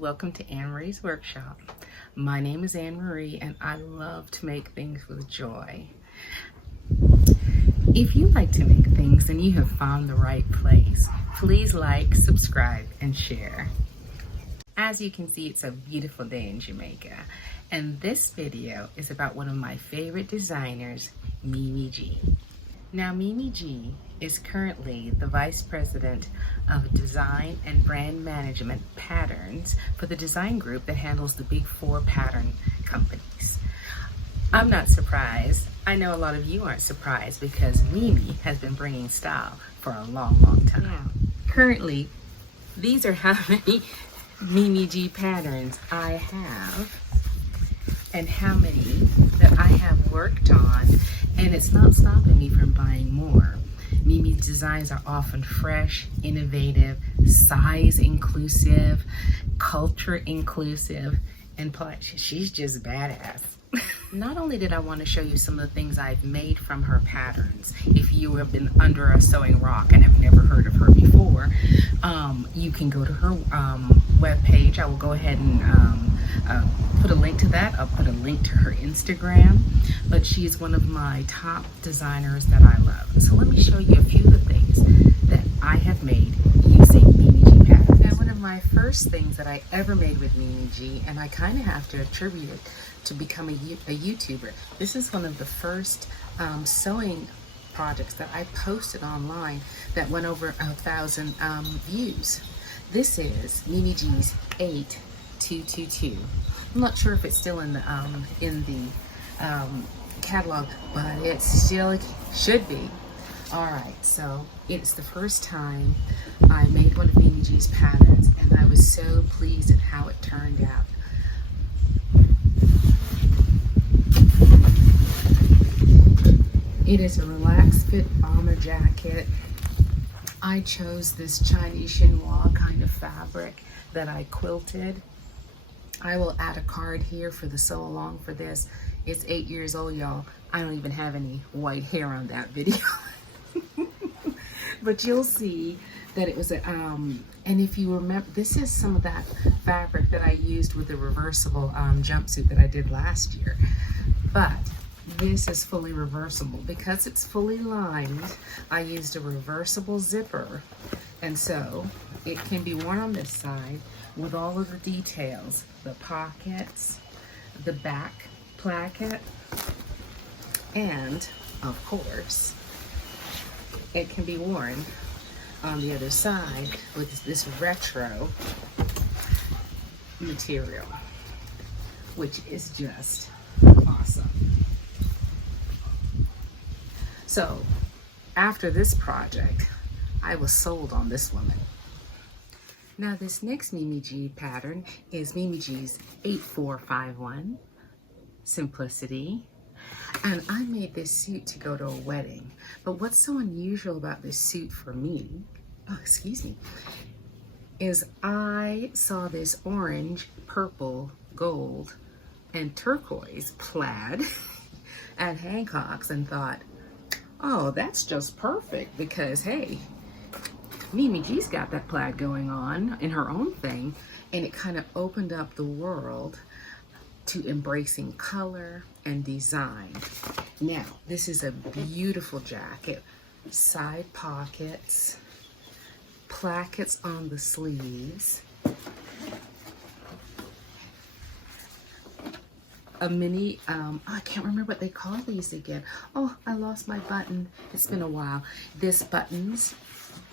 welcome to Anne Marie's Workshop. My name is Anne Marie and I love to make things with joy. If you like to make things, then you have found the right place. Please like, subscribe, and share. As you can see, it's a beautiful day in Jamaica, and this video is about one of my favorite designers, mimiG. Now, mimiG is currently the Vice President of Design and Brand Management Patterns for the design group that handles the big four pattern companies. I'm not surprised. I know a lot of you aren't surprised because Mimi has been bringing style for a long time. Yeah. Currently, these are how many mimiG patterns I have and how many that I have worked on, and it's not stopping me from buying more. mimi's designs are often fresh, innovative, size inclusive, culture inclusive, and she's just badass. Not only did I want to show you some of the things I've made from her patterns. If you have been under a sewing rock and have never heard of her before, you can go to her webpage. I will go ahead and put a link to that. I'll put a link to her Instagram. But she is one of my top designers that I love. So let me show you a few of the things that I have made using mimiG patterns. Now, one of my first things that I ever made with mimiG, and I kind of have to attribute it to become a YouTuber. This is one of the first sewing projects that I posted online that went over 1,000 views. This is mimiG's 8222. I'm not sure if it's still in the catalog, but it still should be. All right, so it's the first time I made one of mimiG's patterns, and I was so pleased at how it turned out. It is a relaxed fit bomber jacket. I chose this Chinese chinois kind of fabric that I quilted. I will add a card here for the sew along for this. It's 8 years old, y'all. I don't even have any white hair on that video. But you'll see that it was a, and if you remember, this is some of that fabric that I used with the reversible jumpsuit that I did last year. But this is fully reversible. Because it's fully lined, I used a reversible zipper. And so it can be worn on this side with all of the details, the pockets, the back placket, and of course, it can be worn on the other side with this retro material, which is just awesome. So after this project, I was sold on this woman. Now this next mimiG pattern is mimiG's 8451, Simplicity. And I made this suit to go to a wedding. But what's so unusual about this suit for me, is I saw this orange, purple, gold, and turquoise plaid at Hancock's and thought, oh, that's just perfect because, hey, mimiG's got that plaid going on in her own thing, and it kind of opened up the world to embracing color and design. Now, this is a beautiful jacket. Side pockets, plackets on the sleeves, a mini, I can't remember what they call these again. Oh, I lost my button. It's been a while. This buttons,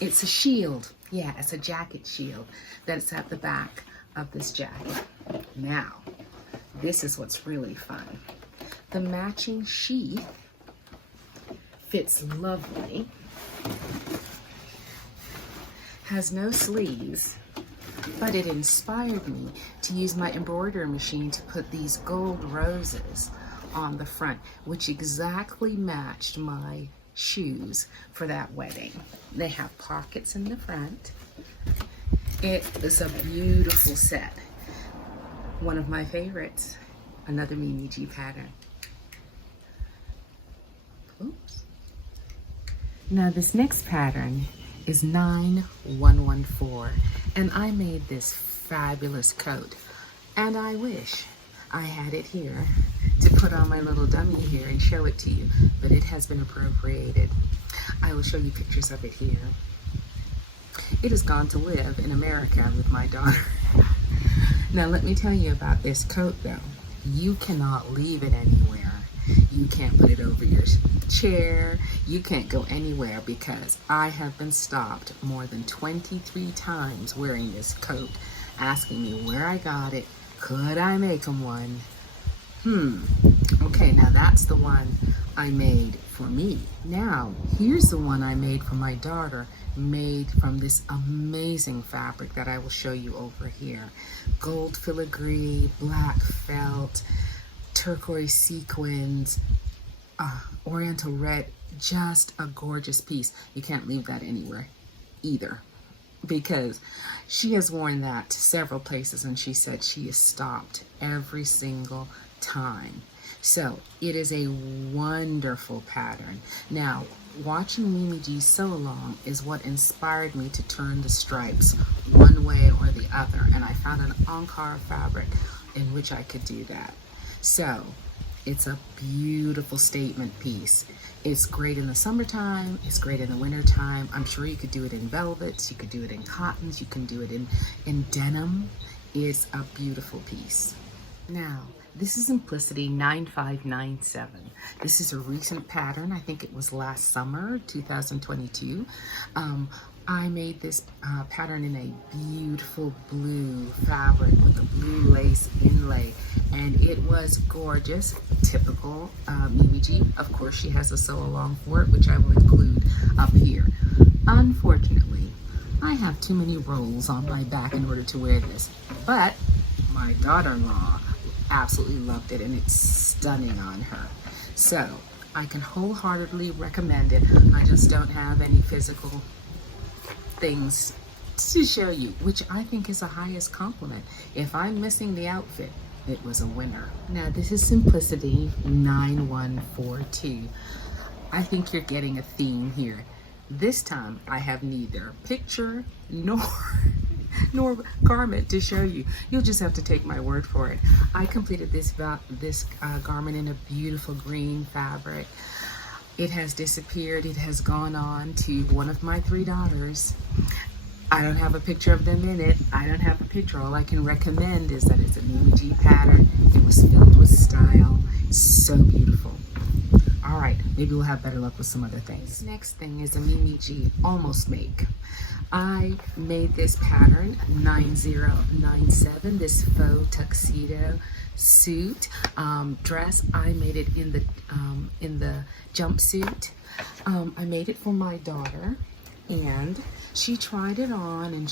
it's a shield. Yeah, it's a jacket shield that's at the back of this jacket. Now, this is what's really fun. The matching sheath fits lovely, has no sleeves, but it inspired me to use my embroidery machine to put these gold roses on the front, which exactly matched my shoes for that wedding. They have pockets in the front. It is a beautiful set. One of my favorites, another mimiG pattern. Oops. Now this next pattern is 9114, and I made this fabulous coat, and I wish I had it here to put on my little dummy here and show it to you, but it has been appropriated. I will show you pictures of it here. It has gone to live in America with my daughter. Now let me tell you about this coat though. You cannot leave it anywhere. You can't put it over your chair. You can't go anywhere because I have been stopped more than 23 times wearing this coat, asking me where I got it. Could I make them one? Okay, now that's the one I made for me. Now, here's the one I made for my daughter, made from this amazing fabric that I will show you over here. Gold filigree, black felt, turquoise sequins, oriental red, just a gorgeous piece. You can't leave that anywhere either, because she has worn that to several places and she said she is stopped every single time. So it is a wonderful pattern. Now, watching mimiG sew along is what inspired me to turn the stripes one way or the other, and I found an Ankara fabric in which I could do that. So it's a beautiful statement piece. It's great in the summertime, it's great in the wintertime. I'm sure you could do it in velvets, you could do it in cottons, you can do it in denim. It's a beautiful piece. Now, this is Simplicity 9597. This is a recent pattern. I think it was last summer, 2022. I made this pattern in a beautiful blue fabric with a blue lace inlay, and it was gorgeous. Typical mimiG. Of course, she has a sew along for it, which I will include up here. Unfortunately, I have too many rolls on my back in order to wear this, but my daughter-in-law absolutely loved it, and it's stunning on her. So I can wholeheartedly recommend it. I just don't have any physical things to show you, which I think is the highest compliment. If I'm missing the outfit, it was a winner. Now this is Simplicity 9142. I think you're getting a theme here. This time I have neither picture nor garment to show you. You'll just have to take my word for it. I completed this garment in a beautiful green fabric. It has disappeared. It has gone on to one of my 3 daughters. I don't have a picture of them in it. I don't have a picture. All I can recommend is that it's a mimiG pattern. It was filled with style. So beautiful. All right, maybe we'll have better luck with some other things. Next thing is a mimiG almost make. I made this pattern 9097, this faux tuxedo suit dress. I made it in the jumpsuit. I made it for my daughter, and she tried it on, and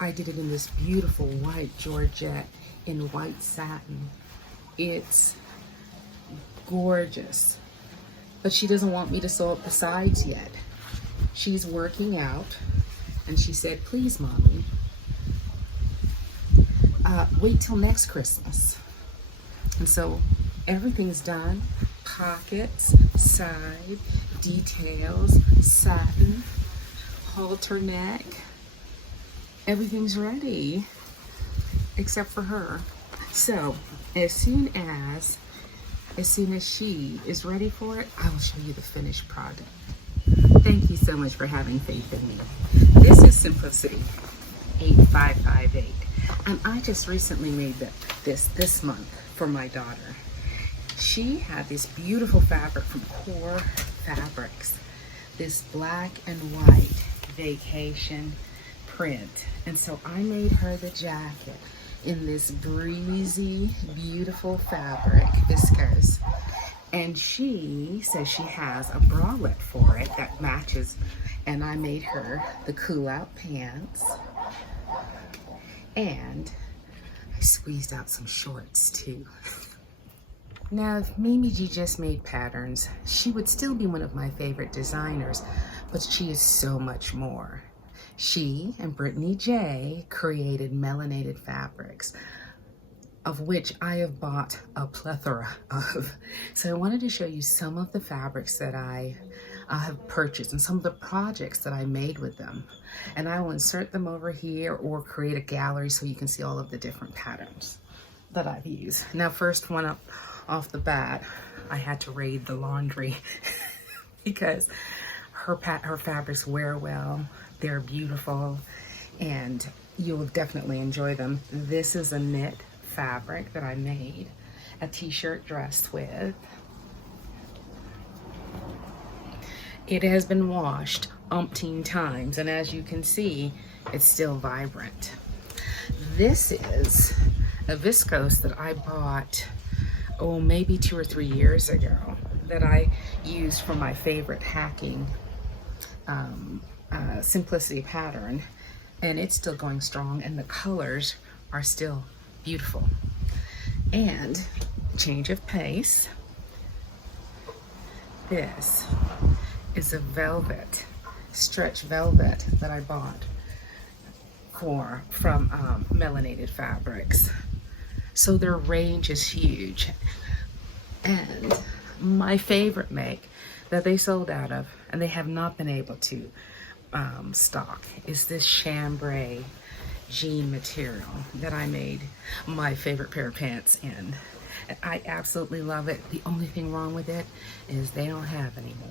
I did it in this beautiful white georgette in white satin. It's gorgeous, but she doesn't want me to sew up the sides yet. She's working out, and she said, please, Mommy, wait till next Christmas. And so everything's done. Pockets, side, details, satin, halter neck. Everything's ready, except for her. So as soon as she is ready for it, I will show you the finished product. Thank you so much for having faith in me. This is Simplicity 8558, and I just recently made this month for my daughter. She had this beautiful fabric from Core Fabrics, this black and white vacation print, and so I made her the jacket in this breezy, beautiful fabric, viscose. And she says she has a bralette for it that matches, and I made her the cool out pants, and I squeezed out some shorts too. Now, if mimiG just made patterns, she would still be one of my favorite designers, but she is so much more. She and Brittany J created melanated fabrics, of which I have bought a plethora of. So I wanted to show you some of the fabrics that I have purchased and some of the projects that I made with them. And I will insert them over here or create a gallery so you can see all of the different patterns that I've used. Now, first one up off the bat, I had to raid the laundry because her fabrics wear well, they're beautiful, and you'll definitely enjoy them. This is a knit fabric that I made a t-shirt dress with. It has been washed umpteen times, and as you can see, it's still vibrant. This is a viscose that I bought, oh, maybe 2 or 3 years ago, that I used for my favorite hacking simplicity pattern, and it's still going strong, and the colors are still beautiful. And change of pace, this is a velvet, stretch velvet that I bought from Melanated Fabrics. So their range is huge. And my favorite make that they sold out of, and they have not been able to stock, is this chambray jean material that I made my favorite pair of pants in. And I absolutely love it. The only thing wrong with it is they don't have any more.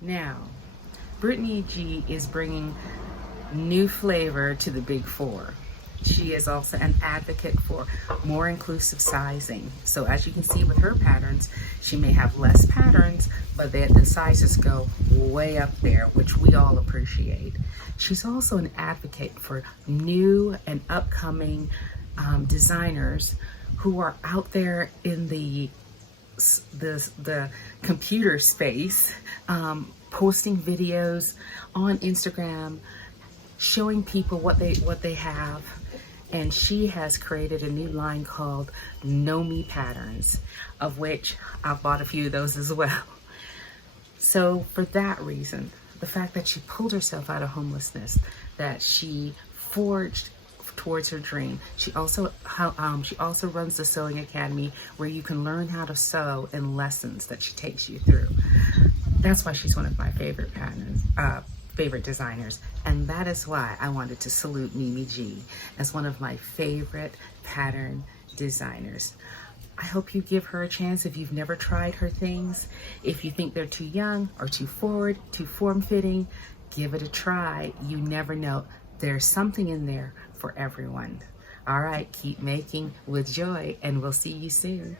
Now, Brittany G is bringing new flavor to the Big Four. She is also an advocate for more inclusive sizing. So as you can see with her patterns, she may have less patterns, but the sizes go way up there, which we all appreciate. She's also an advocate for new and upcoming designers who are out there in the computer space, posting videos on Instagram, showing people what they have. And she has created a new line called mimiG patterns, of which I've bought a few of those as well. So for that reason, the fact that she pulled herself out of homelessness, that she forged towards her dream. She also runs the Sewing Academy, where you can learn how to sew in lessons that she takes you through. That's why she's one of my favorite favorite designers, and that is why I wanted to salute mimiG as one of my favorite pattern designers. I hope you give her a chance if you've never tried her things. If you think they're too young or too forward, too form-fitting, give it a try. You never know. There's something in there for everyone. All right, keep making with joy, and we'll see you soon.